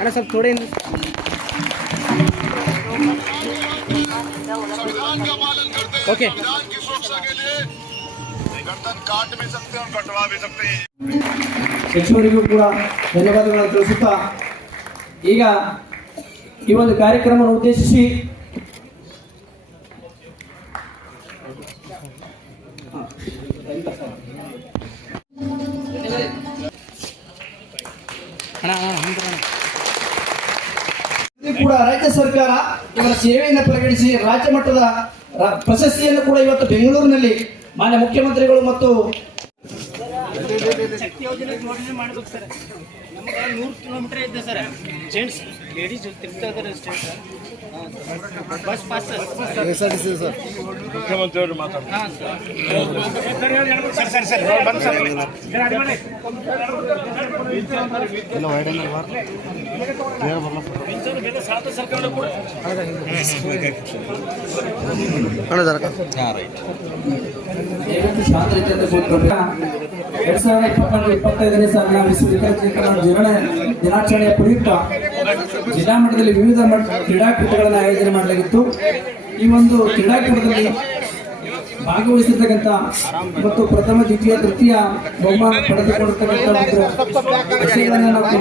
अरे सब थोड़े ओके काट भी सकते हैं और कटवा भी सकते हैं। ಸಚಿವರಿಗೂ ಕೂಡ ಧನ್ಯವಾದಗಳನ್ನು ತಿಳಿಸುತ್ತಾ ಈಗ ಈ ಒಂದು ಕಾರ್ಯಕ್ರಮವನ್ನು ಉದ್ದೇಶಿಸಿ ಕೂಡ ರಾಜ್ಯ ಸರ್ಕಾರ ಇವರ ಸೇವೆಯನ್ನು ಪರಿಗಣಿಸಿ ರಾಜ್ಯ ಮಟ್ಟದ ಪ್ರಶಸ್ತಿಯನ್ನು ಕೂಡ ಇವತ್ತು ಬೆಂಗಳೂರಿನಲ್ಲಿ ಮಾನ್ಯ ಮುಖ್ಯಮಂತ್ರಿಗಳು ಮತ್ತು ಶಕ್ತಿ ಯೋಜನೆ ಯೋಜನೆ ಮಾಡಬೇಕು ಸರ್. ನಮಗೆ 100 ಕಿಲೋಮೀಟರ್ ಇದೆ ಸರ್. ಜೆಂಟ್ಸ್ ಲೇಡೀಸ್ ತಿರ್ತಾ ಇದ್ದಾರೆ ಅಷ್ಟೇ sir. Bus pass sir. SRTC sir. ಮುಖ್ಯಮಂತ್ರಿ ಅವರು ಮಾತಾಡ್ತಾರೆ. ಹಾಂ ಸರ್ ಸರ್ ಬಂದು ಸರ್ ಎಲ್ಲ ವೈಡನ್ನ ಸರ್ಕಾರ ಕೂಡ ಅಣ್ಣ ಜರ ಶಾಂತ ರೀತಿಯಿಂದ ಕೂತ್ಕೊಂಡು 2024-25ನೇ ಸಾಲಿನ ವಿಶ್ವ ವಿಕಲಚೇತನರ ದಿನಾಚರಣೆಯ ಪ್ರಯುಕ್ತ ಜಿಲ್ಲಾ ಮಟ್ಟದಲ್ಲಿ ವಿವಿಧ ಕ್ರೀಡಾಕೂಟಗಳನ್ನು ಆಯೋಜನೆ ಮಾಡಲಾಗಿತ್ತು. ಈ ಒಂದು ಕ್ರೀಡಾಕೂಟದಲ್ಲಿ ಭಾಗವಹಿಸಿರ್ತಕ್ಕಂಥ ಮತ್ತು ಪ್ರಥಮ ದ್ವಿತೀಯ ತೃತೀಯ ಬಹುಮಾನ ಪಡೆದುಕೊಂಡಿರ್ತಕ್ಕಂಥ ವಿಷಯಗಳನ್ನು ನಾವು 6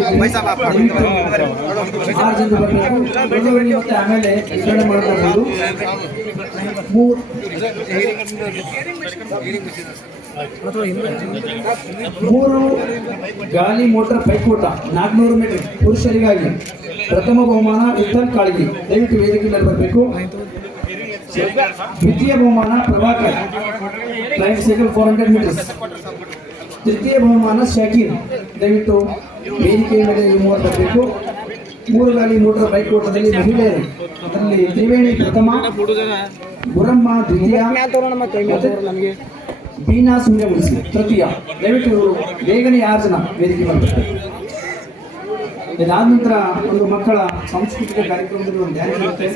ಜನ ಬರಬೇಕು ಮತ್ತೆ ಆಮೇಲೆ ವಿತರಣೆ ಮಾಡಬಹುದು. ಮೂರು ಗಾಲಿ ಮೋಟಾರ್ ಪೈಕೋಟ 400 ಮೀಟರ್ ಪುರುಷರಿಗಾಗಿ ಪ್ರಥಮ ಬಹುಮಾನ ವಿಠಲ್ ಕಾಳಗಿ, ದಯವಿಟ್ಟು ವೇದಿಕೆ ಮೇಲೆ ಬರಬೇಕು. ದ್ವಿತೀಯ ಬಹುಮಾನ ಪ್ರಭಾಕರ್ ಟೈಮ್ ಸೈಕಲ್ 400 ಮೀಟರ್ಸ್. ತೃತೀಯ ಬಹುಮಾನ ಶಾಕೀರ್, ದಯವಿಟ್ಟು ವೇದಿಕೆಯ ಮೇಲೆ ಈ ಮೂವರು ಬರಬೇಕು. ಮೂರು ಗಾಲಿ ಮೋಟಾರ್ ಬೈಕ್ ಓಟದಲ್ಲಿ ಮಹಿಳೆಯರು ಅದರಲ್ಲಿ ತ್ರಿವೇಣಿ ಪ್ರಥಮ, ಗುರಮ್ಮ ದ್ವಿತೀಯ, ಬೀನಾ ಸೂರ್ಯವಂಶಿ ತೃತೀಯ. ದಯವಿಟ್ಟು ಬೇಗನೆ 6 ಜನ ವೇದಿಕೆ ಬರಬೇಕು. ಇದಾದ ನಂತರ ಒಂದು ಮಕ್ಕಳ ಸಾಂಸ್ಕೃತಿಕ ಕಾರ್ಯಕ್ರಮದಲ್ಲಿ ಒಂದು ಡ್ಯಾನ್ಸ್ ಇರುತ್ತೆ.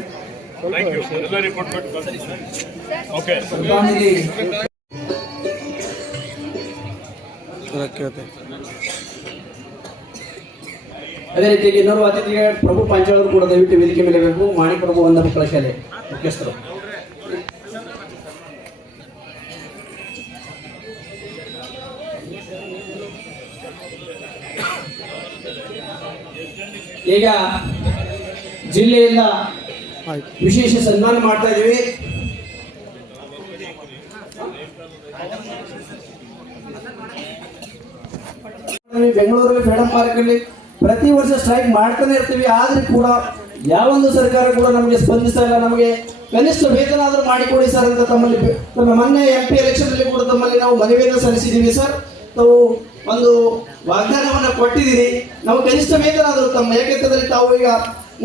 ಅದೇ ರೀತಿಯಾಗಿ ಇನ್ನೋರ್ವ ಅತಿಥಿಗೆ ಪ್ರಭು ಪಾಂಚಾಳ್ ಅವರು ಕೂಡ ದಯವಿಟ್ಟು ವೇದಿಕೆ ಮೇಲೆ ಬೇಕು. ಮಾಣಿ ಪ್ರಭು ಒಂದ ಮಕ್ಕಳ ಶಾಲೆ ಮುಖ್ಯಸ್ಥರು. ಈಗ ಜಿಲ್ಲೆಯಿಂದ ವಿಶೇಷ ಸನ್ಮಾನ ಮಾಡ್ತಾ ಇದೀವಿ. ಬೆಂಗಳೂರಲ್ಲಿ ಫ್ರೀಡಂ ಪಾರ್ಕ್ ಅಲ್ಲಿ ಪ್ರತಿ ವರ್ಷ ಸ್ಟ್ರೈಕ್ ಮಾಡ್ತಾನೆ ಇರ್ತೀವಿ. ಆದ್ರೂ ಕೂಡ ಯಾವೊಂದು ಸರ್ಕಾರ ಕೂಡ ನಮಗೆ ಸ್ಪಂದಿಸಲ್ಲ. ನಮಗೆ ಕನಿಷ್ಠ ವೇತನ ಆದ್ರೂ ಮಾಡಿಕೊಡಿ ಸರ್ ಅಂತ ತಮ್ಮಲ್ಲಿ ಮೊನ್ನೆ MP ಎಲೆಕ್ಷನ್ ಅಲ್ಲಿ ಕೂಡ ತಮ್ಮಲ್ಲಿ ನಾವು ಮನವಿಯನ್ನು ಸಲ್ಲಿಸಿದ್ದೀವಿ. ಸರ್, ತಾವು ಒಂದು ವಾಗ್ದಾನವನ್ನು ಕೊಟ್ಟಿದ್ದೀರಿ, ನಾವು ಕನಿಷ್ಠ ವೇತನ ಆದರೂ ತಮ್ಮ ಏಕತ್ವದಲ್ಲಿ ತಾವು ಈಗ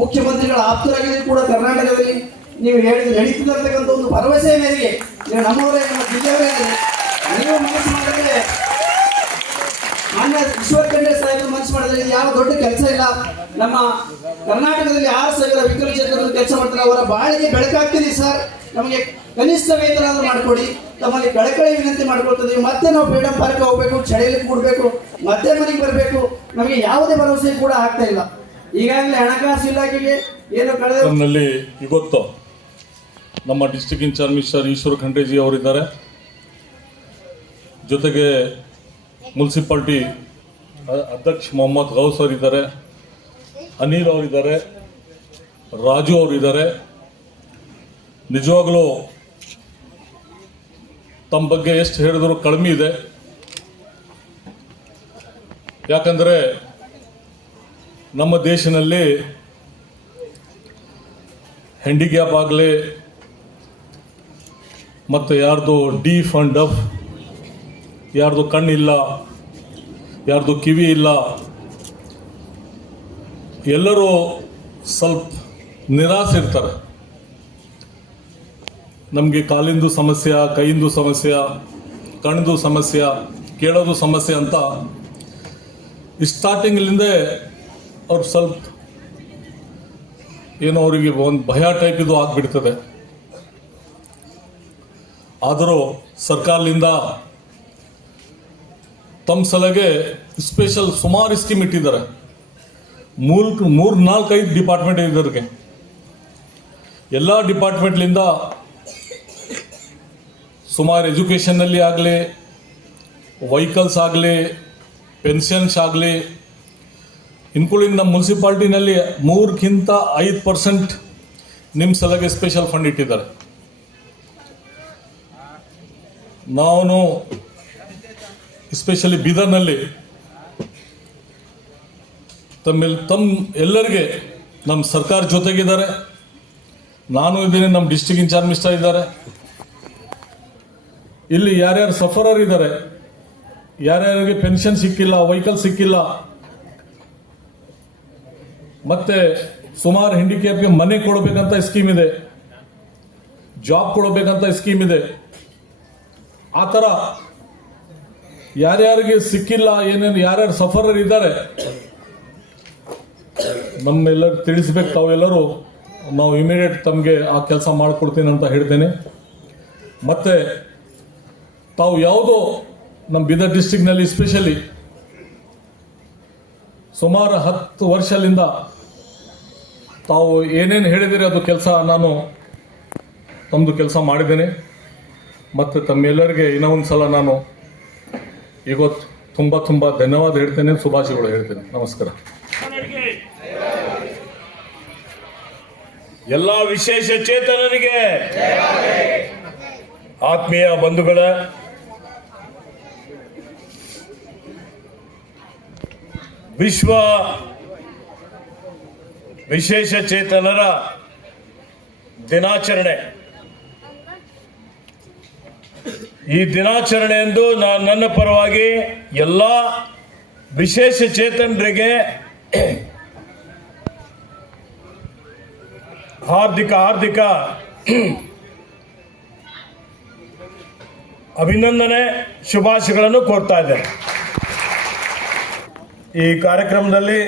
ಮುಖ್ಯಮಂತ್ರಿಗಳ ಆಪ್ತರಾಗಿದ್ದು ಕೂಡ ಕರ್ನಾಟಕದಲ್ಲಿ ನೀವು ಹೇಳಿದ ನಡೀತಿರ್ತಕ್ಕಂಥ ಒಂದು ಭರವಸೆ ಮೇರೆಗೆ ನೀವು ನಮ್ಮವರೇ, ನಮ್ಮ ಜಿಲ್ಲೆಯವರೇ, ನೀವು ಮನಸ್ಸು ಮಾಡಿದ್ರೆ ಮಾನ್ಯ ಈಶ್ವರ್ ಖಂಡ್ರೆ ಸಾಹೇಬರು ಮನಸ್ಸು ಮಾಡಿದ್ರೆ ಯಾವ ದೊಡ್ಡ ಕೆಲಸ ಇಲ್ಲ. ನಮ್ಮ ಕರ್ನಾಟಕದಲ್ಲಿ 6,000 ವಿಕಲಚೇತನರು ಕೆಲಸ ಮಾಡ್ತಾರೆ. ಅವರ ಬಾಳಿಗೆ ಬೆಳಕಾಗ್ತಿದೆ ಸರ್. ನಮಗೆ ಕನಿಷ್ಠ ವೇತನ ಆದ್ರೂ ಮಾಡಿಕೊಡಿ, ತಮ್ಮಲ್ಲಿ ಕಳಕಳಿ ವಿನಂತಿ ಮಾಡ್ಕೊಳ್ತಿದ್ದೀವಿ. ಮತ್ತೆ ನಾವು ಫ್ರೀಡಂ ಪಾರ್ಕ್ ಹೋಗ್ಬೇಕು, ಚಳಿಯಲ್ಲಿ ಕೂಡಬೇಕು, ಮತ್ತೆ ಮನೆಗೆ ಬರಬೇಕು. ನಮಗೆ ಯಾವುದೇ ಭರವಸೆ ಕೂಡ ಆಗ್ತಾ ಇಲ್ಲ. ಈಗಾಗಲೇ ಹಣಕಾಸು ಇಲಾಖೆಗೆ ಏನು ಕಳೆದ ಇವತ್ತು ನಮ್ಮ ಡಿಸ್ಟ್ರಿಕ್ಟ್ ಇನ್ಚಾರ್ಜ್ ಮಿಸ್ಟರ್ ಈಶ್ವರ್ ಖಂಡ್ರೆಜಿ ಅವರಿದ್ದಾರೆ. ಜೊತೆಗೆ ಮುನ್ಸಿಪಾಲ್ಟಿ ಅಧ್ಯಕ್ಷ ಮೊಹಮ್ಮದ್ ಗೌಸ್ ಅವರಿದ್ದಾರೆ, ಅನಿಲ್ ಅವರಿದ್ದಾರೆ, ರಾಜು ಅವರಿದ್ದಾರೆ. ನಿಜವಾಗ್ಲೂ ತಮ್ಮ ಬಗ್ಗೆ ಎಷ್ಟು ಹೇಳಿದ್ರು ಕಡಿಮೆ ಇದೆ. ಯಾಕಂದರೆ ನಮ್ಮ ದೇಶದಲ್ಲಿ ಹ್ಯಾಂಡಿಕ್ಯಾಪ್ ಆಗಲಿ ಮತ್ತು ಯಾರ್ದು ಡೀಫ್ ಅಂಡ್ ಡಫ್, ಯಾರ್ದು ಕಣ್ಣಿಲ್ಲ, ಯಾರ್ದು ಕಿವಿ ಇಲ್ಲ, ಎಲ್ಲರೂ ಸ್ವಲ್ಪ ನಿರಾಸೆ ಇರ್ತಾರೆ. ನಮಗೆ ಕಾಲಿಂದು ಸಮಸ್ಯೆ, ಕೈಯಿಂದು ಸಮಸ್ಯೆ, ಕಣ್ದು ಸಮಸ್ಯೆ, ಕೇಳೋದು ಸಮಸ್ಯೆ ಅಂತ ಸ್ಟಾರ್ಟಿಂಗ್ಲಿಂದ ಅವ್ರು ಸ್ವಲ್ಪ ಏನೋ ಅವರಿಗೆ ಒಂದು ಭಯ ಟೈಪ್ ಇದು ಆಗಿಬಿಡ್ತದೆ. ಆದರೂ ಸರ್ಕಾರದಿಂದ ತಮ್ಮ ಸಲಗೆ ಸ್ಪೆಷಲ್ ಸುಮಾರು ಸ್ಕೀಮ್ ಇಟ್ಟಿದ್ದಾರೆ. 3-4-5 ಡಿಪಾರ್ಟ್ಮೆಂಟ್ ಇದ್ದರಿಗೆ ಎಲ್ಲ ಡಿಪಾರ್ಟ್ಮೆಂಟ್ಲಿಂದ ಸುಮಾರು ಎಜುಕೇಷನ್ನಲ್ಲಿ ಆಗಲಿ, ವೆಹಿಕಲ್ಸ್ ಆಗಲಿ, ಪೆನ್ಷನ್ಸ್ ಆಗಲಿ, ಇನ್ಕ್ಲೂಡಿಂಗ್ ನಮ್ಮ ಮುನ್ಸಿಪಾಲ್ಟಿನಲ್ಲಿ 3ಕ್ಕಿಂತ 5% ನಿಮ್ಮ ಸಲಗೆ ಸ್ಪೆಷಲ್ ಫಂಡ್ ಇಟ್ಟಿದ್ದಾರೆ. ನಾನು ಎಸ್ಪೆಷಲಿ ಬೀದರ್ನಲ್ಲಿ ತಮ್ಮ ಎಲ್ಲರಿಗೆ ನಮ್ಮ ಸರ್ಕಾರ ಜೊತೆಗಿದ್ದಾರೆ. ನಾನು ಇದ್ದೀನಿ, ನಮ್ಮ ಡಿಸ್ಟ್ರಿಕ್ಟ್ ಇನ್ಚಾರ್ಜ್ ಮಿನಿಸ್ಟರ್ ಇದ್ದಾರೆ. ಇಲ್ಲಿ ಯಾರ್ಯಾರು ಸಫರರ್ ಇದ್ದಾರೆ, ಯಾರ್ಯಾರಿಗೆ ಪೆನ್ಷನ್ ಸಿಕ್ಕಿಲ್ಲ, ವೆಹಿಕಲ್ ಸಿಕ್ಕಿಲ್ಲ, ಮತ್ತೆ ಸುಮಾರು ಹ್ಯಾಂಡಿಕ್ಯಾಪ್ಗೆ ಮನೆ ಕೊಡಬೇಕಂತ ಸ್ಕೀಮ್ ಇದೆ, ಜಾಬ್ ಕೊಡಬೇಕಂತ ಸ್ಕೀಮ್ ಇದೆ. ಆ ಥರ ಯಾರ್ಯಾರಿಗೆ ಸಿಕ್ಕಿಲ್ಲ, ಏನೇನು ಯಾರ್ಯಾರು ಸಫರರ್ ಇದ್ದಾರೆ ನಮ್ಮೆಲ್ಲರೂ ತಿಳಿಸ್ಬೇಕು. ತಾವೆಲ್ಲರೂ ನಾವು ಇಮಿಡಿಯೇಟ್ ತಮಗೆ ಆ ಕೆಲಸ ಮಾಡಿಕೊಡ್ತೀನಿ ಅಂತ ಹೇಳ್ತೇನೆ. ಮತ್ತೆ ತಾವು ಯಾವುದೋ ನಮ್ಮ ಬೀದರ್ ಡಿಸ್ಟ್ರಿಕ್ನಲ್ಲಿ ಸ್ಪೆಷಲಿ ಸುಮಾರು 10 ವರ್ಷದಿಂದ ತಾವು ಏನೇನು ಹೇಳಿದಿರಿ ಅದು ಕೆಲಸ ನಾನು ತಮ್ಮದು ಕೆಲಸ ಮಾಡಿದ್ದೇನೆ. ಮತ್ತು ತಮ್ಮೆಲ್ಲರಿಗೆ ಇನ್ನೂ ಒಂದು ಸಲ ನಾನು ಇವತ್ತು ತುಂಬ ಧನ್ಯವಾದ ಹೇಳ್ತೇನೆ, ಶುಭಾಶಯಗಳು ಹೇಳ್ತೇನೆ. ನಮಸ್ಕಾರ. ಎಲ್ಲ ವಿಶೇಷ ಚೇತನರಿಗೆ, ಆತ್ಮೀಯ ಬಂಧುಗಳ, ವಿಶ್ವ ವಿಶೇಷ ಚೇತನರ ದಿನಾಚರಣೆ. ಈ ದಿನಾಚರಣೆಯಂದು ನಾನು ನನ್ನ ಪರವಾಗಿ ಎಲ್ಲ ವಿಶೇಷ ಚೇತನರಿಗೆ ಹಾರ್ದಿಕ ಅಭಿನಂದನೆ, ಶುಭಾಶಯಗಳನ್ನು ಕೋರ್ತಾ ಇದ್ದೇನೆ. ಈ ಕಾರ್ಯಕ್ರಮದಲ್ಲಿ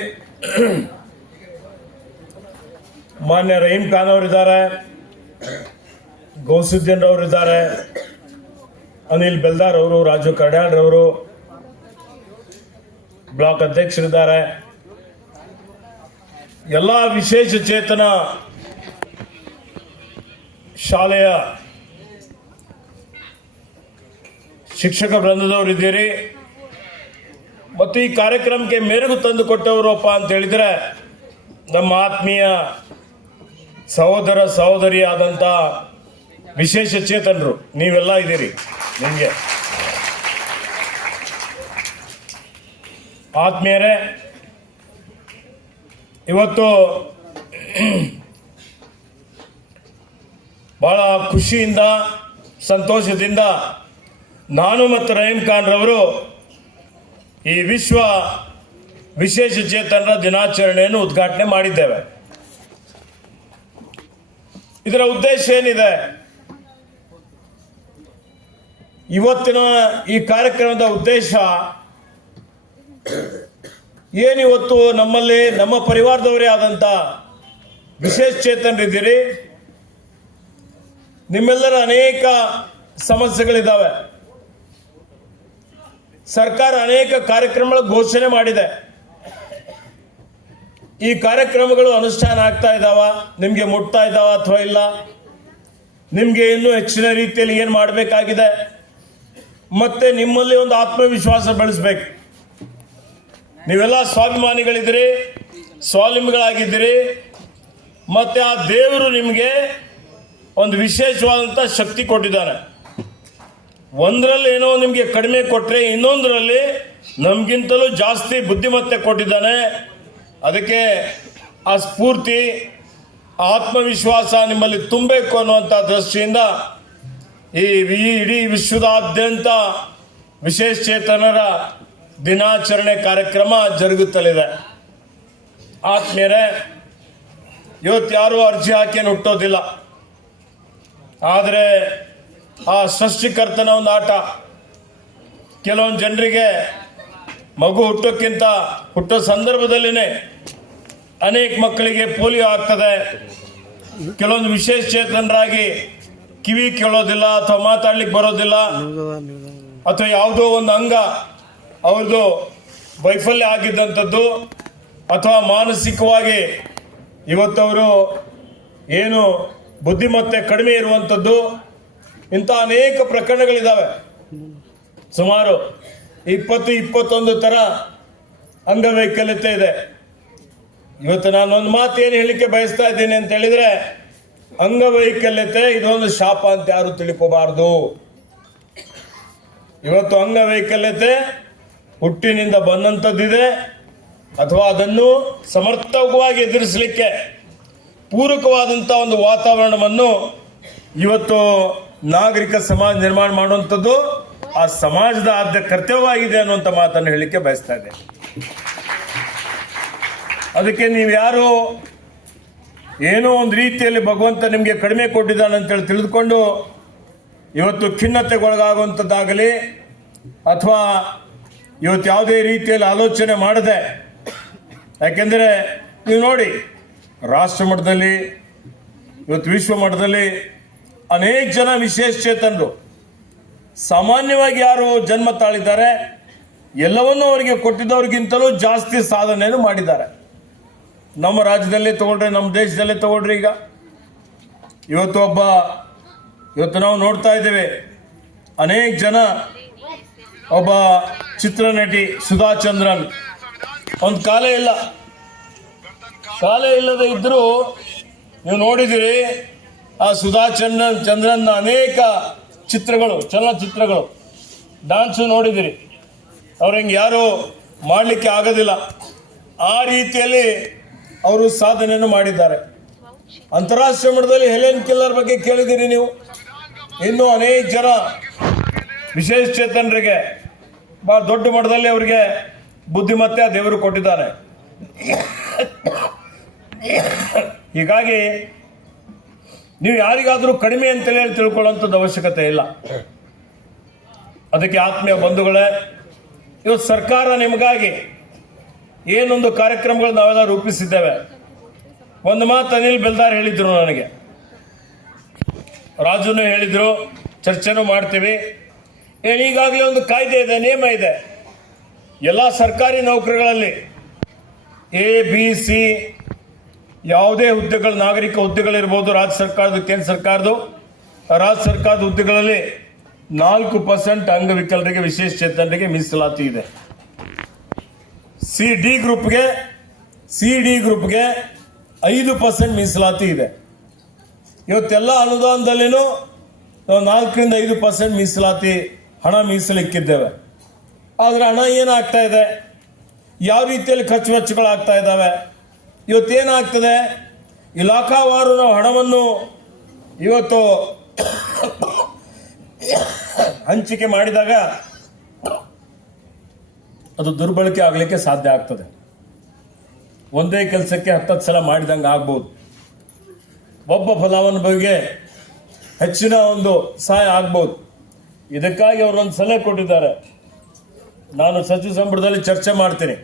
ಮಾನ್ಯ ರಹೀಂ ಖಾನ್ ಅವರಿದ್ದಾರೆ, ಗೌಸುದ್ದೀನ್ ಅವರಿದ್ದಾರೆ, ಅನಿಲ್ ಬೆಲ್ದಾರ್ ಅವರು, ರಾಜು ಕರ್ಡ್ಯಾಳ್ ಅವರು, ಬ್ಲಾಕ್ ಅಧ್ಯಕ್ಷರಿದ್ದಾರೆ. ಎಲ್ಲ ವಿಶೇಷ ಚೇತನ ಶಾಲೆಯ ಶಿಕ್ಷಕ ವೃಂದದವರಿದ್ದೀರಿ. ಮತ್ತು ಈ ಕಾರ್ಯಕ್ರಮಕ್ಕೆ ಮೆರುಗು ತಂದು ಕೊಟ್ಟವರಪ್ಪ ಅಂತ ಹೇಳಿದರೆ ನಮ್ಮ ಆತ್ಮೀಯ ಸಹೋದರ ಸಹೋದರಿ ಆದಂಥ ವಿಶೇಷ ಚೇತನರು ನೀವೆಲ್ಲ ಇದ್ದೀರಿ. ನಿಮಗೆ ಆತ್ಮೀಯರೇ, ಇವತ್ತು ಬಹಳ ಖುಷಿಯಿಂದ ಸಂತೋಷದಿಂದ ನಾನು ಮತ್ತು ರಹೀಂ ಖಾನ್ ರವರು ಈ ವಿಶ್ವ ವಿಶೇಷ ಚೇತನರ ದಿನಾಚರಣೆಯನ್ನು ಉದ್ಘಾಟನೆ ಮಾಡಿದ್ದೇವೆ. ಇದರ ಉದ್ದೇಶ ಏನಿದೆ? ಇವತ್ತಿನ ಈ ಕಾರ್ಯಕ್ರಮದ ಉದ್ದೇಶ ಏನಿವತ್ತು ನಮ್ಮಲ್ಲಿ ನಮ್ಮ ಪರಿವಾರದವರೇ ಆದಂಥ ವಿಶೇಷ ಚೇತನರಿದ್ದೀರಿ. ನಿಮ್ಮೆಲ್ಲರ ಅನೇಕ ಸಮಸ್ಯೆಗಳಿದ್ದಾವೆ. ಸರ್ಕಾರ ಅನೇಕ ಕಾರ್ಯಕ್ರಮಗಳ ಘೋಷಣೆ ಮಾಡಿದೆ. ಈ ಕಾರ್ಯಕ್ರಮಗಳು ಅನುಷ್ಠಾನ ಆಗ್ತಾ ಇದ್ದಾವ, ನಿಮಗೆ ಮುಟ್ತಾ ಇದ್ದಾವ ಅಥವಾ ಇಲ್ಲ, ನಿಮಗೆ ಇನ್ನೂ ಹೆಚ್ಚಿನ ರೀತಿಯಲ್ಲಿ ಏನು ಮಾಡಬೇಕಾಗಿದೆ, ಮತ್ತೆ ನಿಮ್ಮಲ್ಲಿ ಒಂದು ಆತ್ಮವಿಶ್ವಾಸ ಬೆಳೆಸಬೇಕು. ನೀವೆಲ್ಲ ಸ್ವಾಭಿಮಾನಿಗಳಿದ್ದೀರಿ, ಸ್ವಾವಲಂಬಿಗಳಾಗಿದ್ದೀರಿ. ಮತ್ತು ಆ ದೇವರು ನಿಮಗೆ ಒಂದು ವಿಶೇಷವಾದಂಥ ಶಕ್ತಿ ಕೊಟ್ಟಿದ್ದಾನೆ. ಒಂದರಲ್ಲಿ ಏನೋ ನಿಮಗೆ ಕಡಿಮೆ ಕೊಟ್ಟರೆ ಇನ್ನೊಂದರಲ್ಲಿ ನಮಗಿಂತಲೂ ಜಾಸ್ತಿ ಬುದ್ಧಿಮತ್ತೆ ಕೊಟ್ಟಿದ್ದಾನೆ. ಅದಕ್ಕೆ ಆ ಸ್ಫೂರ್ತಿ, ಆತ್ಮವಿಶ್ವಾಸ ನಿಮ್ಮಲ್ಲಿ ತುಂಬಬೇಕು ಅನ್ನುವಂಥ ದೃಷ್ಟಿಯಿಂದ ಈ ಇಡೀ ವಿಶ್ವದಾದ್ಯಂತ ವಿಶೇಷ ಚೇತನರ ದಿನಾಚರಣೆ ಕಾರ್ಯಕ್ರಮ ಜರುಗುತ್ತಲಿದೆ. ಆತ್ಮೀಯರೇ, ಇವತ್ತು ಯಾರೂ ಅರ್ಜಿ ಹಾಕೇನು ಹುಟ್ಟೋದಿಲ್ಲ. ಆದರೆ ಆ ಸೃಷ್ಟಿಕರ್ತನ ಒಂದು ಆಟ. ಕೆಲವೊಂದು ಜನರಿಗೆ ಮಗು ಹುಟ್ಟೋ ಸಂದರ್ಭದಲ್ಲಿನೇ ಅನೇಕ ಮಕ್ಕಳಿಗೆ ಪೋಲಿಯೋ ಆಗ್ತದೆ. ಕೆಲವೊಂದು ವಿಶೇಷ ಚೇತನರಾಗಿ ಕಿವಿ ಕೇಳೋದಿಲ್ಲ ಅಥವಾ ಮಾತಾಡ್ಲಿಕ್ಕೆ ಬರೋದಿಲ್ಲ ಅಥವಾ ಯಾವುದೋ ಒಂದು ಅಂಗ ಅವ್ರದ್ದು ವೈಫಲ್ಯ ಆಗಿದ್ದಂಥದ್ದು ಅಥವಾ ಮಾನಸಿಕವಾಗಿ ಇವತ್ತವರು ಏನು ಬುದ್ಧಿಮತ್ತೆ ಕಡಿಮೆ ಇರುವಂಥದ್ದು, ಇಂಥ ಅನೇಕ ಪ್ರಕರಣಗಳಿದ್ದಾವೆ. ಸುಮಾರು 20-21 ಥರ ಅಂಗವೈಕಲ್ಯತೆ ಇದೆ. ಇವತ್ತು ನಾನು ಒಂದು ಮಾತು ಏನು ಹೇಳಲಿಕ್ಕೆ ಬಯಸ್ತಾ ಇದ್ದೀನಿ ಅಂತ ಹೇಳಿದ್ರೆ, ಅಂಗವೈಕಲ್ಯತೆ ಇದೊಂದು ಶಾಪ ಅಂತ ಯಾರು ತಿಳ್ಕೋಬಾರ್ದು. ಇವತ್ತು ಅಂಗವೈಕಲ್ಯತೆ ಹುಟ್ಟಿನಿಂದ ಬಂದಂಥದ್ದಿದೆ ಅಥವಾ ಅದನ್ನು ಸಮರ್ಥವಾಗಿ ಎದುರಿಸಲಿಕ್ಕೆ ಪೂರಕವಾದಂಥ ಒಂದು ವಾತಾವರಣವನ್ನು ಇವತ್ತು ನಾಗರಿಕ ಸಮಾಜ ನಿರ್ಮಾಣ ಮಾಡುವಂಥದ್ದು ಆ ಸಮಾಜದ ಆದ್ಯ ಕರ್ತವ್ಯವಾಗಿದೆ ಅನ್ನುವಂಥ ಮಾತನ್ನು ಹೇಳಲಿಕ್ಕೆ ಬಯಸ್ತಾ ಇದೆ. ಅದಕ್ಕೆ ನೀವು ಯಾರು ಏನೋ ಒಂದು ರೀತಿಯಲ್ಲಿ ಭಗವಂತ ನಿಮಗೆ ಕಡಿಮೆ ಕೊಟ್ಟಿದ್ದಾನೆ ಅಂತೇಳಿ ತಿಳಿದುಕೊಂಡು ಇವತ್ತು ಖಿನ್ನತೆಗೊಳಗಾಗುವಂಥದ್ದಾಗಲಿ ಅಥವಾ ಇವತ್ತು ಯಾವುದೇ ರೀತಿಯಲ್ಲಿ ಆಲೋಚನೆ ಮಾಡದೆ, ಯಾಕೆಂದರೆ ನೀವು ನೋಡಿ ರಾಷ್ಟ್ರ ಮಟ್ಟದಲ್ಲಿ ಇವತ್ತು ವಿಶ್ವ ಮಟ್ಟದಲ್ಲಿ ಅನೇಕ ಜನ ವಿಶೇಷ ಚೇತನರು ಸಾಮಾನ್ಯವಾಗಿ ಯಾರು ಜನ್ಮ ತಾಳಿದ್ದಾರೆ ಎಲ್ಲವನ್ನೂ ಅವರಿಗೆ ಕೊಟ್ಟಿದ್ದವ್ರಿಗಿಂತಲೂ ಜಾಸ್ತಿ ಸಾಧನೆಯನ್ನು ಮಾಡಿದ್ದಾರೆ. ನಮ್ಮ ರಾಜ್ಯದಲ್ಲೇ ತಗೊಳ್ರಿ, ನಮ್ಮ ದೇಶದಲ್ಲೇ ತಗೊಳ್ರಿ. ಈಗ ಇವತ್ತು ನಾವು ನೋಡ್ತಾ ಇದ್ದೇವೆ ಅನೇಕ ಜನ. ಒಬ್ಬ ಚಿತ್ರನಟಿ ಸುಧಾ ಚಂದ್ರನ್, ಒಂದು ಕಾಲೇ ಇಲ್ಲದೆ ಇದ್ದರೂ ನೀವು ನೋಡಿದಿರಿ ಆ ಸುಧಾ ಚಂದ್ರನ್ ಅನೇಕ ಚಲನಚಿತ್ರಗಳು ಡಾನ್ಸು ನೋಡಿದಿರಿ. ಅವ್ರು ಹಿಂಗೆ ಯಾರು ಮಾಡಲಿಕ್ಕೆ ಆಗೋದಿಲ್ಲ, ಆ ರೀತಿಯಲ್ಲಿ ಅವರು ಸಾಧನೆಯನ್ನು ಮಾಡಿದ್ದಾರೆ. ಅಂತಾರಾಷ್ಟ್ರೀಯ ಮಟ್ಟದಲ್ಲಿ ಹೆಲೆನ್ ಕೆಲ್ಲರ್ ಬಗ್ಗೆ ಕೇಳಿದ್ದೀರಿ ನೀವು. ಇನ್ನೂ ಅನೇಕ ಜನ ವಿಶೇಷ ಚೇತನರಿಗೆ ಬಹಳ ದೊಡ್ಡ ಮಟ್ಟದಲ್ಲಿ ಅವರಿಗೆ ಬುದ್ಧಿಮತ್ತೆ ದೇವರು ಕೊಟ್ಟಿದ್ದಾರೆ. ಹೀಗಾಗಿ ನೀವು ಯಾರಿಗಾದರೂ ಕಡಿಮೆ ಅಂತೇಳಿ ತಿಳ್ಕೊಳ್ಳೋಂಥದ್ದು ಅವಶ್ಯಕತೆ ಇಲ್ಲ. ಅದಕ್ಕೆ ಆತ್ಮೀಯ ಬಂಧುಗಳೇ, ಇವತ್ತು ಸರ್ಕಾರ ನಿಮಗಾಗಿ ಏನೊಂದು ಕಾರ್ಯಕ್ರಮಗಳು ನಾವೆಲ್ಲ ರೂಪಿಸಿದ್ದೇವೆ. ಒಂದು ಮಾತು ಅನಿಲ್ ಬೆಲ್ದಾರ್ ಹೇಳಿದ್ರು, ನನಗೆ ರಾಜುನು ಹೇಳಿದ್ರು, ಚರ್ಚೆನೂ ಮಾಡ್ತೀವಿ. ಈಗಾಗಲೇ ಒಂದು ಕಾಯ್ದೆ ಇದೆ, ನಿಯಮ ಇದೆ. ಎಲ್ಲ ಸರ್ಕಾರಿ ನೌಕರಿಗಳಲ್ಲಿ ABC ಯಾವುದೇ ಹುದ್ದೆಗಳು, ನಾಗರಿಕ ಹುದ್ದೆಗಳಿರ್ಬೋದು, ರಾಜ್ಯ ಸರ್ಕಾರದ, ಕೇಂದ್ರ ಸರ್ಕಾರದ್ದು, ರಾಜ್ಯ ಸರ್ಕಾರದ ಹುದ್ದೆಗಳಲ್ಲಿ 4% ಅಂಗವಿಕಲರಿಗೆ, ವಿಶೇಷ ಚೇತನರಿಗೆ ಮೀಸಲಾತಿ ಇದೆ. ಡಿ ಗ್ರೂಪ್ಗೆ 5% ಮೀಸಲಾತಿ ಇದೆ. ಇವತ್ತೆಲ್ಲ ಅನುದಾನದಲ್ಲಿನೂ ನಾವು 4-5% ಮೀಸಲಾತಿ ಹಣ ಮೀಸಲಿಕ್ಕಿದ್ದೇವೆ. ಆದರೆ ಹಣ ಏನಾಗ್ತಾ ಇದೆ, ಯಾವ ರೀತಿಯಲ್ಲಿ ಖರ್ಚು ವೆಚ್ಚಗಳಾಗ್ತಾ ಇದ್ದಾವೆ, ಇವತ್ತೇನಾಗ್ತದೆ, ಇಲಾಖಾವಾರು ನಾವು ಹಣವನ್ನು ಇವತ್ತು ಹಂಚಿಕೆ ಮಾಡಿದಾಗ ಅದು ದುರ್ಬಳಕೆ ಆಗಲಿಕ್ಕೆ ಸಾಧ್ಯ ಆಗ್ತದೆ. ಒಂದೇ ಕೆಲಸಕ್ಕೆ 10 ಸಲ ಮಾಡಿದಂಗೆ ಆಗ್ಬೋದು. ಒಬ್ಬ ಫಲಾನುಭವಿಗೆ ಹೆಚ್ಚಿನ ಒಂದು ಸಹಾಯ ಆಗ್ಬೋದು. ಇದಕ್ಕಾಗಿ ಅವರೊಂದು ಸಲಹೆ ಕೊಟ್ಟಿದ್ದಾರೆ, ನಾನು ಸಚಿವ ಸಂಪುಟದಲ್ಲಿ ಚರ್ಚೆ ಮಾಡ್ತೀನಿ.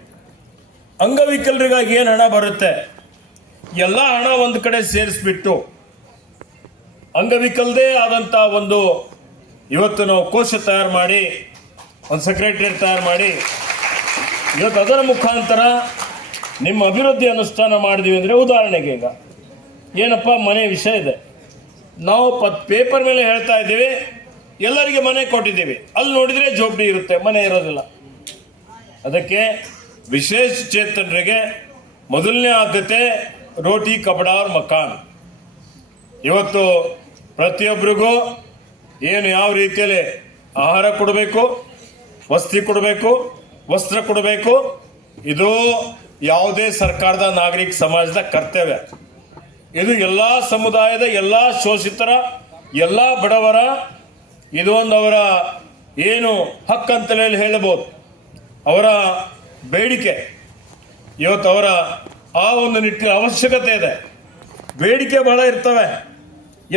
ಅಂಗವಿಕಲರಿಗಾಗಿ ಏನು ಹಣ ಬರುತ್ತೆ ಎಲ್ಲ ಹಣ ಒಂದು ಕಡೆ ಸೇರಿಸ್ಬಿಟ್ಟು ಅಂಗವಿಕಲದೇ ಆದಂಥ ಒಂದು ಇವತ್ತು ನಾವು ಕೋಶ ತಯಾರು ಮಾಡಿ, ಒಂದು ಸೆಕ್ರೆಟರಿಯೇಟ್ ತಯಾರು ಮಾಡಿ, ಇವತ್ತು ಅದರ ಮುಖಾಂತರ ನಿಮ್ಮ ಅಭಿವೃದ್ಧಿ ಅನುಷ್ಠಾನ ಮಾಡಿದೀವಿ ಅಂದರೆ, ಉದಾಹರಣೆಗೆ ಈಗ ಏನಪ್ಪ ಮನೆ ವಿಷಯ ಇದೆ, ನಾವು ಪೇಪರ್ ಮೇಲೆ ಹೇಳ್ತಾ ಇದ್ದೀವಿ ಎಲ್ಲರಿಗೆ ಮನೆ ಕೊಟ್ಟಿದ್ದೀವಿ, ಅಲ್ಲಿ ನೋಡಿದರೆ ಜೋಬಡಿ ಇರುತ್ತೆ, ಮನೆ ಇರೋದಿಲ್ಲ. ಅದಕ್ಕೆ ವಿಶೇಷ ಚೇತನರಿಗೆ ಮೊದಲನೇ ಆದ್ಯತೆ ರೋಟಿ ಕಪಡ और ಮಕಾನ್. ಇವತ್ತು ಪ್ರತಿಯೊಬ್ಬರಿಗೂ ಏನು ಯಾವ ರೀತಿಯಲ್ಲಿ ಆಹಾರ ಕೊಡಬೇಕು, ವಸತಿ ಕೊಡಬೇಕು, ವಸ್ತ್ರ ಕೊಡಬೇಕು, ಇದು ಯಾವುದೇ ಸರ್ಕಾರದ ನಾಗರಿಕ ಸಮಾಜದ ಕರ್ತವ್ಯ. ಇದು ಎಲ್ಲ ಸಮುದಾಯದ, ಎಲ್ಲ ಶೋಷಿತರ, ಎಲ್ಲ ಬಡವರ ಇದೊಂದು ಅವರ ಏನು ಹಕ್ಕಂತಲೇ ಹೇಳಬಹುದು, ಅವರ ಬೇಡಿಕೆ. ಇವತ್ತು ಅವರ ಆ ಒಂದು ನಿಟ್ಟಿನ ಅವಶ್ಯಕತೆ ಇದೆ. ಬೇಡಿಕೆ ಬಹಳ ಇರ್ತವೆ,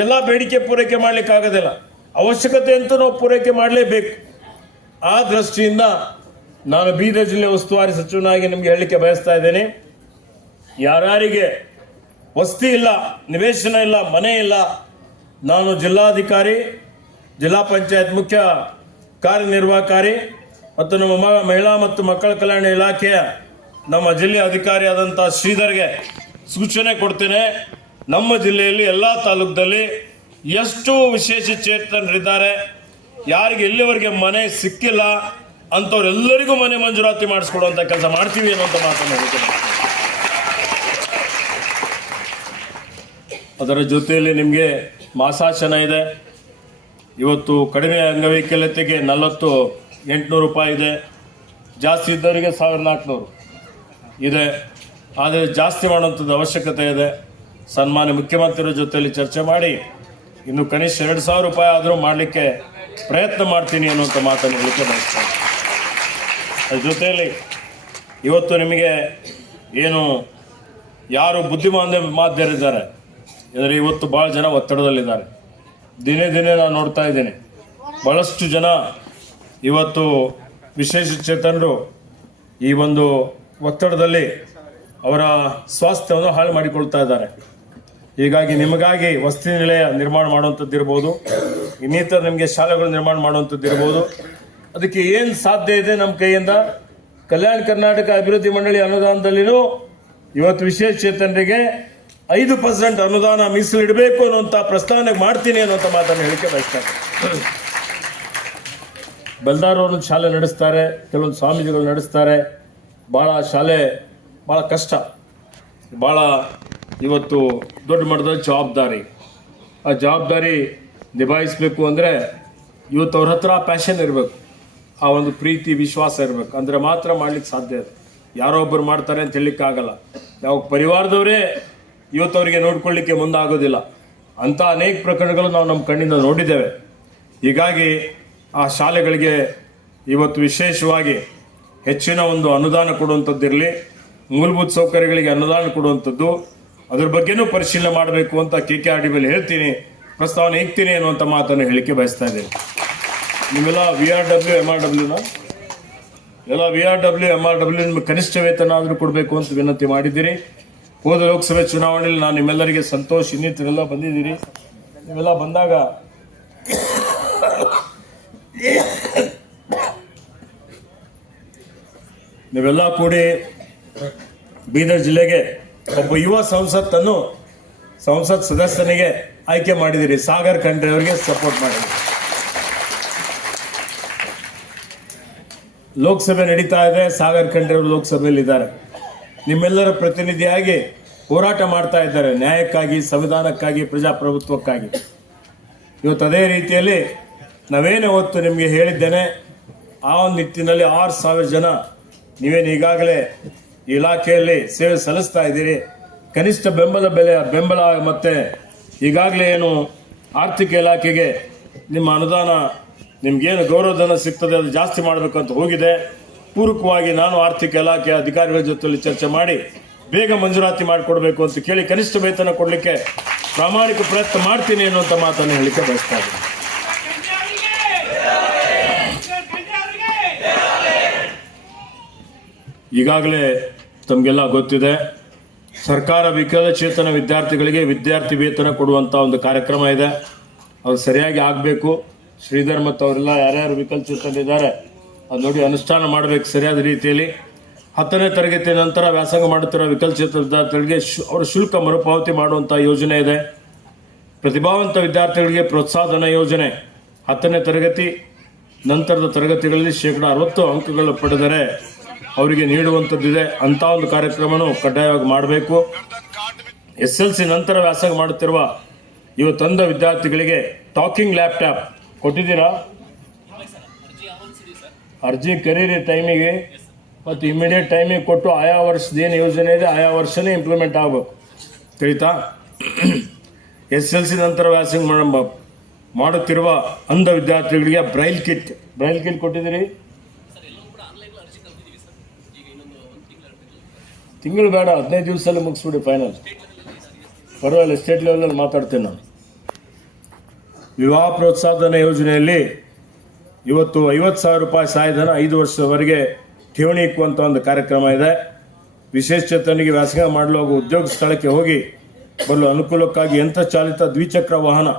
ಎಲ್ಲ ಬೇಡಿಕೆ ಪೂರೈಕೆ ಮಾಡಲಿಕ್ಕಾಗೋದಿಲ್ಲ. ಅವಶ್ಯಕತೆ ಅಂತೂ ನಾವು ಪೂರೈಕೆ ಮಾಡಲೇಬೇಕು. ಆ ದೃಷ್ಟಿಯಿಂದ ನಾನು ಬೀದರ್ ಜಿಲ್ಲೆ ಉಸ್ತುವಾರಿ ಸಚಿವನಾಗಿ ನಿಮಗೆ ಹೇಳಲಿಕ್ಕೆ ಬಯಸ್ತಾ ಇದ್ದೇನೆ, ಯಾರ್ಯಾರಿಗೆ ವಸತಿ ಇಲ್ಲ, ನಿವೇಶನ ಇಲ್ಲ, ಮನೆ ಇಲ್ಲ, ನಾನು ಜಿಲ್ಲಾಧಿಕಾರಿ, ಜಿಲ್ಲಾ ಪಂಚಾಯತ್ ಮುಖ್ಯ ಕಾರ್ಯನಿರ್ವಾಹಕಾರಿ ಮತ್ತು ನಮ್ಮ ಮಹಿಳಾ ಮತ್ತು ಮಕ್ಕಳ ಕಲ್ಯಾಣ ಇಲಾಖೆಯ ನಮ್ಮ ಜಿಲ್ಲೆಯ ಅಧಿಕಾರಿಯಾದಂಥ ಶ್ರೀಧರ್ಗೆ ಸೂಚನೆ ಕೊಡ್ತೇನೆ. ನಮ್ಮ ಜಿಲ್ಲೆಯಲ್ಲಿ ಎಲ್ಲ ತಾಲೂಕದಲ್ಲಿ ಎಷ್ಟು ವಿಶೇಷ ಚೇತನರಿದ್ದಾರೆ, ಯಾರಿಗೆ ಎಲ್ಲಿವರೆಗೆ ಮನೆ ಸಿಕ್ಕಿಲ್ಲ ಅಂಥವ್ರೆಲ್ಲರಿಗೂ ಮನೆ ಮಂಜೂರಾತಿ ಮಾಡಿಸ್ಕೊಡುವಂಥ ಕೆಲಸ ಮಾಡ್ತೀವಿ ಅನ್ನೋಂಥ ಮಾತನ್ನು ಹೇಳ್ತೇನೆ. ಅದರ ಜೊತೆಯಲ್ಲಿ ನಿಮಗೆ ಮಾಸಾಶನ ಇದೆ. ಇವತ್ತು ಕಡಿಮೆ ಅಂಗವೈಕಲ್ಯತೆಗೆ 4800 ರೂಪಾಯಿ ಇದೆ, ಜಾಸ್ತಿ ಇದ್ದವರಿಗೆ 1400 ಇದೆ. ಆದರೆ ಜಾಸ್ತಿ ಮಾಡುವಂಥದ್ದು ಅವಶ್ಯಕತೆ ಇದೆ. ಸನ್ಮಾನ್ಯ ಮುಖ್ಯಮಂತ್ರಿಗಳ ಜೊತೆಯಲ್ಲಿ ಚರ್ಚೆ ಮಾಡಿ ಇನ್ನು ಕನಿಷ್ಠ 2000 ರೂಪಾಯಿ ಆದರೂ ಮಾಡಲಿಕ್ಕೆ ಪ್ರಯತ್ನ ಮಾಡ್ತೀನಿ ಅನ್ನುವಂಥ ಮಾತನ್ನು ಹೇಳಿಕೆ ಬಯಸ್ತೇನೆ. ಅದ್ರ ಜೊತೆಯಲ್ಲಿ ಇವತ್ತು ನಿಮಗೆ ಏನು ಯಾರು ಮಾಧ್ಯರಿದ್ದಾರೆ ಅಂದರೆ ಇವತ್ತು ಭಾಳ ಜನ ಒತ್ತಡದಲ್ಲಿದ್ದಾರೆ. ದಿನೇ ದಿನೇ ನಾನು ನೋಡ್ತಾ ಇದ್ದೇನೆ, ಭಾಳಷ್ಟು ಜನ ಇವತ್ತು ವಿಶೇಷ ಚೇತನರು ಈ ಒಂದು ಒತ್ತಡದಲ್ಲಿ ಅವರ ಸ್ವಾಸ್ಥ್ಯವನ್ನು ಹಾಳು ಮಾಡಿಕೊಳ್ತಾ ಇದ್ದಾರೆ. ಹೀಗಾಗಿ ನಿಮಗಾಗಿ ವಸತಿ ನಿಲಯ ನಿರ್ಮಾಣ ಮಾಡುವಂಥದ್ದು ಇರ್ಬೋದು, ಇನ್ನಿತರ ನಿಮಗೆ ಶಾಲೆಗಳು ನಿರ್ಮಾಣ ಮಾಡುವಂಥದ್ದು ಇರ್ಬೋದು. ಅದಕ್ಕೆ ಏನು ಸಾಧ್ಯ ಇದೆ ನಮ್ಮ ಕೈಯಿಂದ ಕಲ್ಯಾಣ ಕರ್ನಾಟಕ ಅಭಿವೃದ್ಧಿ ಮಂಡಳಿ ಅನುದಾನದಲ್ಲಿನೂ ಇವತ್ತು ವಿಶೇಷ ಚೇತನರಿಗೆ 5% ಅನುದಾನ ಮೀಸಲಿಡಬೇಕು ಅನ್ನುವಂಥ ಪ್ರಸ್ತಾವನೆ ಮಾಡ್ತೀನಿ ಅನ್ನುವಂಥ ಮಾತನ್ನು ಹೇಳಿಕೆ ಬಯಸ್ತಾರೆ. ಬಲ್ದಾರವರು ಶಾಲೆ ನಡೆಸ್ತಾರೆ, ಕೆಲವೊಂದು ಸ್ವಾಮೀಜಿಗಳು ನಡೆಸ್ತಾರೆ. ಭಾಳ ಶಾಲೆ ಭಾಳ ಕಷ್ಟ, ಭಾಳ ಇವತ್ತು ದೊಡ್ಡ ಮಟ್ಟದ ಜವಾಬ್ದಾರಿ. ಆ ಜವಾಬ್ದಾರಿ ನಿಭಾಯಿಸಬೇಕು ಅಂದರೆ ಇವತ್ತು ಅವ್ರ ಹತ್ರ ಪ್ಯಾಷನ್ ಇರಬೇಕು, ಆ ಒಂದು ಪ್ರೀತಿ ವಿಶ್ವಾಸ ಇರಬೇಕು, ಅಂದರೆ ಮಾತ್ರ ಮಾಡ್ಲಿಕ್ಕೆ ಸಾಧ್ಯ ಇದೆ. ಯಾರೋ ಒಬ್ಬರು ಮಾಡ್ತಾರೆ ಅಂತ ಹೇಳಲಿಕ್ಕಾಗಲ್ಲ. ಯಾವ ಪರಿವಾರದವರೇ ಇವತ್ತು ಅವರಿಗೆ ನೋಡ್ಕೊಳ್ಳಿಕ್ಕೆ ಮುಂದಾಗೋದಿಲ್ಲ. ಅಂಥ ಅನೇಕ ಪ್ರಕರಣಗಳು ನಾವು ನಮ್ಮ ಕಣ್ಣಿಂದ ನೋಡಿದ್ದೇವೆ. ಹೀಗಾಗಿ ಆ ಶಾಲೆಗಳಿಗೆ ಇವತ್ತು ವಿಶೇಷವಾಗಿ ಹೆಚ್ಚಿನ ಒಂದು ಅನುದಾನ ಕೊಡುವಂಥದ್ದಿರಲಿ, ಮೂಲಭೂತ ಸೌಕರ್ಯಗಳಿಗೆ ಅನುದಾನ ಕೊಡುವಂಥದ್ದು, ಅದ್ರ ಬಗ್ಗೆನೂ ಪರಿಶೀಲನೆ ಮಾಡಬೇಕು ಅಂತ KKRD ಮೇಲೆ ಹೇಳ್ತೀನಿ, ಪ್ರಸ್ತಾವನೆ ಇಕ್ತೀನಿ ಅನ್ನುವಂಥ ಮಾತನ್ನು ಹೇಳಿಕೆ ಬಯಸ್ತಾ ಇದ್ದೀನಿ. ನೀವೆಲ್ಲ VRW MRWನ ಎಲ್ಲ VRW MRW ನಿಮಗೆ ಕನಿಷ್ಠ ವೇತನ ಆದರೂ ಕೊಡಬೇಕು ಅಂತ ವಿನಂತಿ ಮಾಡಿದ್ದೀರಿ. ಹೋದ ಲೋಕಸಭೆ ಚುನಾವಣೆಯಲ್ಲಿ ನಾನು ನಿಮ್ಮೆಲ್ಲರಿಗೆ ಸಂತೋಷ್ ಇನ್ನಿತರೆಲ್ಲ ಬಂದಿದ್ದೀರಿ. ನೀವೆಲ್ಲ ಬಂದಾಗ ನೀವೆಲ್ಲ ಕೂಡಿ ಬೀದರ್ ಜಿಲ್ಲೆಗೆ ಒಬ್ಬ ಯುವ ಸಂಸತ್ ಸದಸ್ಯನಿಗೆ ಆಯ್ಕೆ ಮಾಡಿದಿರಿ. ಸಾಗರ್ ಖಂಡ್ರೆ ಅವರಿಗೆ ಸಪೋರ್ಟ್ ಮಾಡಿದಿರಿ. ಲೋಕಸಭೆ ನಡೀತಾ ಇದೆ, ಸಾಗರ್ ಖಂಡ್ರೆ ಅವರು ಲೋಕಸಭೆಯಲ್ಲಿ ಇದ್ದಾರೆ. ನಿಮ್ಮೆಲ್ಲರ ಪ್ರತಿನಿಧಿಯಾಗಿ ಹೋರಾಟ ಮಾಡ್ತಾ ಇದ್ದಾರೆ, ನ್ಯಾಯಕ್ಕಾಗಿ, ಸಂವಿಧಾನಕ್ಕಾಗಿ, ಪ್ರಜಾಪ್ರಭುತ್ವಕ್ಕಾಗಿ. ಇವತ್ತು ಅದೇ ರೀತಿಯಲ್ಲಿ ನಾವೇನೇ ಹೊತ್ತು ನಿಮಗೆ ಹೇಳಿದ್ದೇನೆ, ಆ ಒಂದು ನಿಟ್ಟಿನಲ್ಲಿ 6000 ಜನ ನೀವೇನು ಈಗಾಗಲೇ ಇಲಾಖೆಯಲ್ಲಿ ಸೇವೆ ಸಲ್ಲಿಸ್ತಾ ಇದ್ದೀರಿ. ಕನಿಷ್ಠ ಬೆಂಬಲ ಮತ್ತು ಈಗಾಗಲೇ ಏನು ಆರ್ಥಿಕ ಇಲಾಖೆಗೆ ನಿಮ್ಮ ಅನುದಾನ, ನಿಮಗೇನು ಗೌರವಧನ ಸಿಗ್ತದೆ ಅದು ಜಾಸ್ತಿ ಮಾಡಬೇಕಂತ ಹೋಗಿದೆ. ಪೂರಕವಾಗಿ ನಾನು ಆರ್ಥಿಕ ಇಲಾಖೆ ಅಧಿಕಾರಿಗಳ ಜೊತೆಯಲ್ಲಿ ಚರ್ಚೆ ಮಾಡಿ ಬೇಗ ಮಂಜೂರಾತಿ ಮಾಡಿಕೊಡ್ಬೇಕು ಅಂತ ಕೇಳಿ ಕನಿಷ್ಠ ವೇತನ ಕೊಡಲಿಕ್ಕೆ ಪ್ರಾಮಾಣಿಕ ಪ್ರಯತ್ನ ಮಾಡ್ತೀನಿ ಅನ್ನುವಂಥ ಮಾತನ್ನು ಹೇಳಿಕೆ ಬಯಸ್ತಾ ಇದ್ದೀನಿ. ಈಗಾಗಲೇ ತಮಗೆಲ್ಲ ಗೊತ್ತಿದೆ, ಸರ್ಕಾರ ವಿಕಲಚೇತನ ವಿದ್ಯಾರ್ಥಿಗಳಿಗೆ ವಿದ್ಯಾರ್ಥಿ ವೇತನ ಕೊಡುವಂಥ ಒಂದು ಕಾರ್ಯಕ್ರಮ ಇದೆ. ಅದು ಸರಿಯಾಗಿ ಆಗಬೇಕು. ಶ್ರೀಧರ್ ಮತ್ತು ಅವರೆಲ್ಲ ಯಾರ್ಯಾರು ವಿಕಲಚೇತನರಿದ್ದಾರೆ ಅದು ನೋಡಿ ಅನುಷ್ಠಾನ ಮಾಡಬೇಕು ಸರಿಯಾದ ರೀತಿಯಲ್ಲಿ. 10ನೇ ತರಗತಿ ನಂತರ ವ್ಯಾಸಂಗ ಮಾಡುತ್ತಿರುವ ವಿಕಲಚೇತನ ವಿದ್ಯಾರ್ಥಿಗಳಿಗೆ ಅವರ ಶುಲ್ಕ ಮರುಪಾವತಿ ಮಾಡುವಂಥ ಯೋಜನೆ ಇದೆ. ಪ್ರತಿಭಾವಂತ ವಿದ್ಯಾರ್ಥಿಗಳಿಗೆ ಪ್ರೋತ್ಸಾಹಧನ ಯೋಜನೆ 10ನೇ ತರಗತಿ ನಂತರದ ತರಗತಿಗಳಲ್ಲಿ 60% ಅಂಕಗಳು ಪಡೆದರೆ ಅವರಿಗೆ ನೀಡುವಂಥದ್ದಿದೆ. ಅಂಥ ಒಂದು ಕಾರ್ಯಕ್ರಮನೂ ಕಡ್ಡಾಯವಾಗಿ ಮಾಡಬೇಕು. SLC ನಂತರ ವ್ಯಾಸಂಗ ಮಾಡುತ್ತಿರುವ ಇವತ್ತೊಂದು ವಿದ್ಯಾರ್ಥಿಗಳಿಗೆ ಟಾಕಿಂಗ್ ಲ್ಯಾಪ್ಟಾಪ್ ಕೊಟ್ಟಿದ್ದೀರಾ? ಅರ್ಜಿ ಕರೀರಿ ಟೈಮಿಗೆ ಮತ್ತು ಇಮಿಡಿಯೇಟ್ ಟೈಮಿಗೆ ಕೊಟ್ಟು ಆಯಾ ವರ್ಷದೇನು ಯೋಜನೆ ಇದೆ ಆಯಾ ವರ್ಷನೇ ಇಂಪ್ಲಿಮೆಂಟ್ ಆಗಬೇಕು. ತಿಳಿತಾ? SLC ನಂತರ ವ್ಯಾಸಂಗ ಮಾಡುತ್ತಿರುವ ಅಂಧ ವಿದ್ಯಾರ್ಥಿಗಳಿಗೆ ಬ್ರೈಲ್ ಕಿಟ್ ಕೊಟ್ಟಿದ್ದೀರಿ? ತಿಂಗಳು ಬೇಡ, 15 ದಿವಸದಲ್ಲಿ ಮುಗಿಸ್ಬಿಡಿ ಫೈನಲ್. ಪರವಾಗಿಲ್ಲ, ಸ್ಟೇಟ್ ಲೆವೆಲಲ್ಲಿ ಮಾತಾಡ್ತೇನೆ ನಾನು. ವಿವಾಹ ಪ್ರೋತ್ಸಾಹಧನ ಯೋಜನೆಯಲ್ಲಿ ಇವತ್ತು 50,000 ರೂಪಾಯಿ ಸಹಾಯಧನ 5 ವರ್ಷದವರೆಗೆ ಠೇವಣಿ ಇಕ್ಕುವಂಥ ಒಂದು ಕಾರ್ಯಕ್ರಮ ಇದೆ. ವಿಶೇಷ ಚೇತನಿಗೆ ವ್ಯಾಸಂಗ ಮಾಡಲು ಹಾಗೂ ಉದ್ಯೋಗ ಸ್ಥಳಕ್ಕೆ ಹೋಗಿ ಬರಲು ಅನುಕೂಲಕ್ಕಾಗಿ ಯಂತ್ರ ಚಾಲಿತ ದ್ವಿಚಕ್ರ ವಾಹನ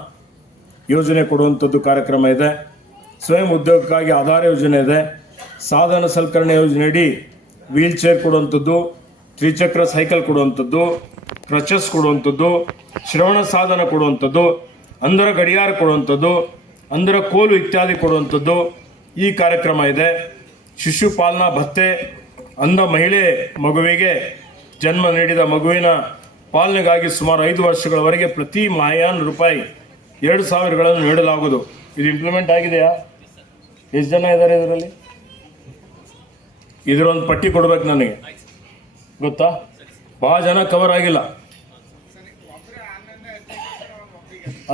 ಯೋಜನೆ ಕೊಡುವಂಥದ್ದು ಕಾರ್ಯಕ್ರಮ ಇದೆ. ಸ್ವಯಂ ಉದ್ಯೋಗಕ್ಕಾಗಿ ಆಧಾರ ಯೋಜನೆ ಇದೆ. ಸಾಧನ ಸಲಕರಣೆ ಯೋಜನೆಯಡಿ ವೀಲ್ ಚೇರ್ ಕೊಡುವಂಥದ್ದು, ತ್ರಿಚಕ್ರ ಸೈಕಲ್ ಕೊಡುವಂಥದ್ದು, ಕ್ರಚಸ್ ಕೊಡುವಂಥದ್ದು, ಶ್ರವಣ ಸಾಧನ ಕೊಡುವಂಥದ್ದು, ಅಂಧರ ಗಡಿಯಾರ ಕೊಡುವಂಥದ್ದು, ಅಂಧರ ಕೋಲು ಇತ್ಯಾದಿ ಕೊಡುವಂಥದ್ದು ಈ ಕಾರ್ಯಕ್ರಮ ಇದೆ. ಶಿಶುಪಾಲನಾ ಭತ್ಯೆ, ಅಂಧ ಮಹಿಳೆ ಮಗುವಿಗೆ ಜನ್ಮ ನೀಡಿದ ಮಗುವಿನ ಪಾಲನೆಗಾಗಿ ಸುಮಾರು 5 ವರ್ಷಗಳವರೆಗೆ ಪ್ರತಿ ಮಾಯಾನ್ ರೂಪಾಯಿ 2,000ಗಳನ್ನು ನೀಡಲಾಗುವುದು. ಇದು ಇಂಪ್ಲಿಮೆಂಟ್ ಆಗಿದೆಯಾ? ಎಷ್ಟು ಜನ ಇದ್ದಾರೆ ಇದರಲ್ಲಿ? ಇದರೊಂದು ಪಟ್ಟಿ ಕೊಡ್ಬೇಕು ನನಗೆ, ಗೊತ್ತಾ? ಭಾಳ ಜನ ಕವರ್ ಆಗಿಲ್ಲ.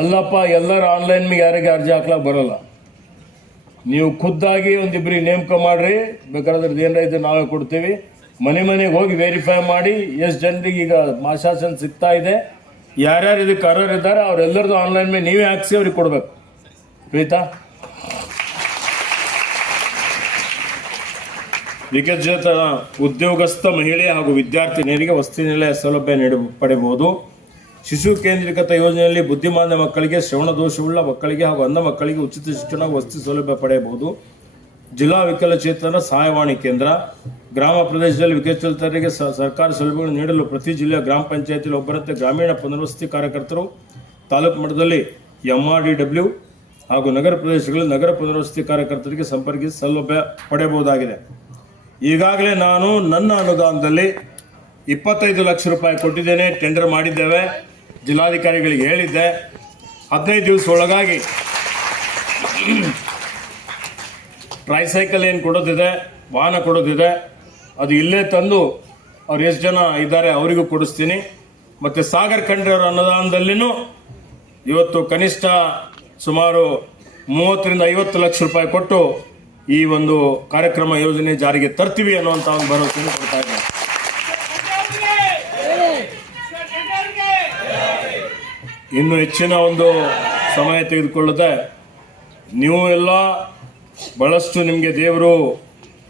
ಅಲ್ಲಪ್ಪ, ಎಲ್ಲರೂ ಆನ್ಲೈನ್ ಮೇಲೆ ಯಾರಿಗೆ ಅರ್ಜಿ ಹಾಕ್ಲಾಕ ಬರೋಲ್ಲ. ನೀವು ಖುದ್ದಾಗಿ ಒಂದಿಬ್ಬರಿಗೆ ನೇಮಕ ಮಾಡ್ರಿ, ಬೇಕಾದ್ರೆ ಏನಾರ ಇದ್ರೆ ನಾವೇ ಕೊಡ್ತೀವಿ. ಮನೆಗೆ ಹೋಗಿ ವೆರಿಫೈ ಮಾಡಿ ಎಷ್ಟು ಜನರಿಗೆ ಈಗ ಮಾಶಾಸನ ಸಿಗ್ತಾ ಇದೆ, ಯಾರ್ಯಾರು ಇದಕ್ಕೆ ಅರ್ಹರಿದ್ದಾರೆ ಅವರೆಲ್ಲರದು ಆನ್ಲೈನ್ ಮೇಲೆ ನೀವೇ ಹಾಕ್ಸಿ ಅವ್ರಿಗೆ ಕೊಡ್ಬೇಕು. ಆಯ್ತಾ? ವಿಕಲಚೇತನ ಉದ್ಯೋಗಸ್ಥ ಮಹಿಳೆ ಹಾಗೂ ವಿದ್ಯಾರ್ಥಿನಿಯರಿಗೆ ವಸತಿ ನಿಲಯ ಸೌಲಭ್ಯ ಪಡೆಯಬಹುದು. ಶಿಶು ಕೇಂದ್ರೀಕೃತ ಯೋಜನೆಯಲ್ಲಿ ಬುದ್ಧಿಮಾಂದ್ಯ ಮಕ್ಕಳಿಗೆ, ಶ್ರವಣ ದೋಷವುಳ್ಳ ಮಕ್ಕಳಿಗೆ ಹಾಗೂ ಅಂಧ ಮಕ್ಕಳಿಗೆ ಉಚಿತ ಶಿಕ್ಷಣ ವಸತಿ ಸೌಲಭ್ಯ ಪಡೆಯಬಹುದು. ಜಿಲ್ಲಾ ವಿಕಲಚೇತನ ಸಹಾಯವಾಣಿ ಕೇಂದ್ರ, ಗ್ರಾಮ ಪ್ರದೇಶದಲ್ಲಿ ವಿಕಲಚೇತನರಿಗೆ ಸರ್ಕಾರಿ ಸೌಲಭ್ಯಗಳನ್ನು ನೀಡಲು ಪ್ರತಿ ಜಿಲ್ಲೆಯ ಗ್ರಾಮ ಪಂಚಾಯತಿಯಲ್ಲಿ ಒಬ್ಬರಂತೆ ಗ್ರಾಮೀಣ ಪುನರ್ವಸತಿ ಕಾರ್ಯಕರ್ತರು, ತಾಲೂಕು ಮಟ್ಟದಲ್ಲಿ MRDW ಹಾಗೂ ನಗರ ಪ್ರದೇಶಗಳಲ್ಲಿ ನಗರ ಪುನರ್ವಸತಿ ಕಾರ್ಯಕರ್ತರಿಗೆ ಸಂಪರ್ಕಿಸಿ ಸೌಲಭ್ಯ ಪಡೆಯಬಹುದಾಗಿದೆ. ಈಗಾಗಲೇ ನಾನು ನನ್ನ ಅನುದಾನದಲ್ಲಿ 25 ಲಕ್ಷ ರೂಪಾಯಿ ಕೊಟ್ಟಿದ್ದೇನೆ. ಟೆಂಡರ್ ಮಾಡಿದ್ದೇವೆ, ಜಿಲ್ಲಾಧಿಕಾರಿಗಳಿಗೆ ಹೇಳಿದ್ದೆ. 15 ದಿವಸ ಒಳಗಾಗಿ ಟ್ರೈಸೈಕಲ್ ಏನು ಕೊಡೋದಿದೆ, ವಾಹನ ಕೊಡೋದಿದೆ, ಅದು ಇಲ್ಲೇ ತಂದು ಅವ್ರು ಎಷ್ಟು ಜನ ಇದ್ದಾರೆ ಅವರಿಗೂ ಕೊಡಿಸ್ತೀನಿ. ಮತ್ತು ಸಾಗರ್ ಖಂಡ್ರೆ ಅವರ ಅನುದಾನದಲ್ಲಿನೂ ಇವತ್ತು ಕನಿಷ್ಠ ಸುಮಾರು 30 ರಿಂದ 50 ಲಕ್ಷ ರೂಪಾಯಿ ಕೊಟ್ಟು ಈ ಒಂದು ಕಾರ್ಯಕ್ರಮ ಯೋಜನೆ ಜಾರಿಗೆ ತರ್ತೀವಿ ಅನ್ನುವಂಥ ಒಂದು ಭರವಸೆಯನ್ನು ಕೊಡ್ತಾ ಇದ್ದಾರೆ. ಇನ್ನು ಹೆಚ್ಚಿನ ಒಂದು ಸಮಯ ತೆಗೆದುಕೊಳ್ಳದೆ ನೀವು ಎಲ್ಲ ಬಹಳಷ್ಟು ನಿಮಗೆ ದೇವರು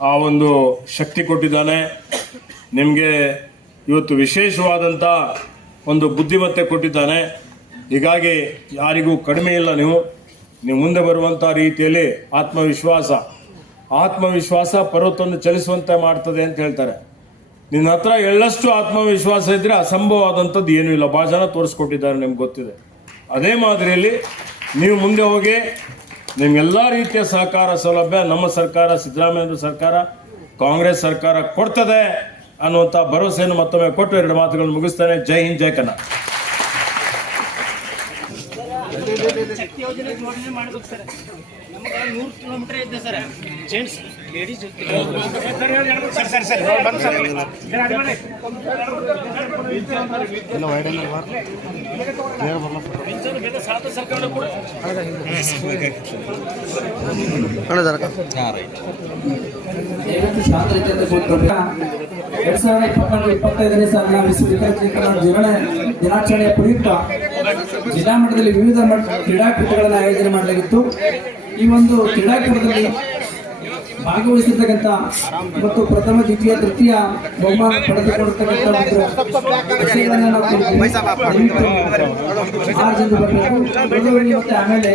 ಆ ಒಂದು ಶಕ್ತಿ ಕೊಟ್ಟಿದ್ದಾನೆ. ನಿಮಗೆ ಇವತ್ತು ವಿಶೇಷವಾದಂಥ ಒಂದು ಬುದ್ಧಿಮತ್ತೆ ಕೊಟ್ಟಿದ್ದಾನೆ. ಹೀಗಾಗಿ ಯಾರಿಗೂ ಕಡಿಮೆ ಇಲ್ಲ. ನೀವು ಮುಂದೆ ಬರುವಂಥ ರೀತಿಯಲ್ಲಿ ಆತ್ಮವಿಶ್ವಾಸ ಪರ್ವತವನ್ನು ಚಲಿಸುವಂತೆ ಮಾಡ್ತದೆ ಅಂತ ಹೇಳ್ತಾರೆ. ನಿನ್ನ ಹತ್ರ ಎಳ್ಳಷ್ಟು ಆತ್ಮವಿಶ್ವಾಸ ಇದ್ದರೆ ಅಸಂಭವವಾದಂಥದ್ದು ಏನೂ ಇಲ್ಲ. ಭಾಳ ಜನ ತೋರಿಸ್ಕೊಟ್ಟಿದ್ದಾರೆ, ನಿಮ್ಗೆ ಗೊತ್ತಿದೆ. ಅದೇ ಮಾದರಿಯಲ್ಲಿ ನೀವು ಮುಂದೆ ಹೋಗಿ ನಿಮ್ಗೆಲ್ಲ ರೀತಿಯ ಸಹಕಾರ ಸೌಲಭ್ಯ ನಮ್ಮ ಸರ್ಕಾರ, ಸಿದ್ದರಾಮಯ್ಯ ಸರ್ಕಾರ, ಕಾಂಗ್ರೆಸ್ ಸರ್ಕಾರ ಕೊಡ್ತದೆ ಅನ್ನುವಂಥ ಭರವಸೆಯನ್ನು ಮತ್ತೊಮ್ಮೆ ಕೊಟ್ಟು 2 ಮಾತುಗಳನ್ನು ಮುಗಿಸ್ತಾನೆ. ಜೈ ಹಿಂದ್, ಜೈ ಕನ್ನಡ. ಶಕ್ತಿ ಯೋಜನೆ ಜೋಡಣೆ ಮಾಡ್ಬೇಕು ಸರ್. ನಮ್ಗೆ 100 ಕಿಲೋಮೀಟರ್ ಇದೆ ಸರ್. ಜೆಂಟ್ಸ್ ಲೇಡೀಸ್ ಶಾಂತ ರೀತಿಯಿಂದ ಕೂತ್ಕೊಂಡು 2024-25ನೇ ಸಾಲಿನ ವಿಶ್ವ ವಿಕಲಚೇತನರ ದಿನಾಚರಣೆಯ ಪ್ರಯುಕ್ತ ಜಿಲ್ಲಾ ಮಟ್ಟದಲ್ಲಿ ವಿವಿಧ ಕ್ರೀಡಾಕೂಟಗಳನ್ನು ಆಯೋಜನೆ ಮಾಡಲಾಗಿತ್ತು. ಈ ಒಂದು ಕ್ರೀಡಾಕೂಟದಲ್ಲಿ ಭಾಗವಹಿಸಿರ್ತಕ್ಕಂಥ ಮತ್ತು ಪ್ರಥಮ, ದ್ವಿತೀಯ, ತೃತೀಯ ಬಹುಮಾನ ಪಡೆದುಕೊಂಡಿರ್ತಕ್ಕಂಥ ವಿಷಯಗಳನ್ನು ನಾವು 6 ಜನ ಬರಬೇಕು. ಆಮೇಲೆ